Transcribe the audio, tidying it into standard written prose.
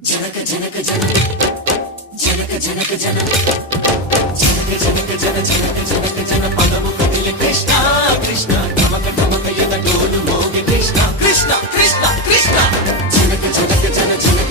జనక జనక జన జనక జనక జన జనక జనక జన జనక జనక జన పదము కదిలే కృష్ణ కృష్ణ ఢమక ఢమక ఎద డోలు మోగే కృష్ణ కృష్ణ కృష్ణ కృష్ణ జనక జనక జన జనక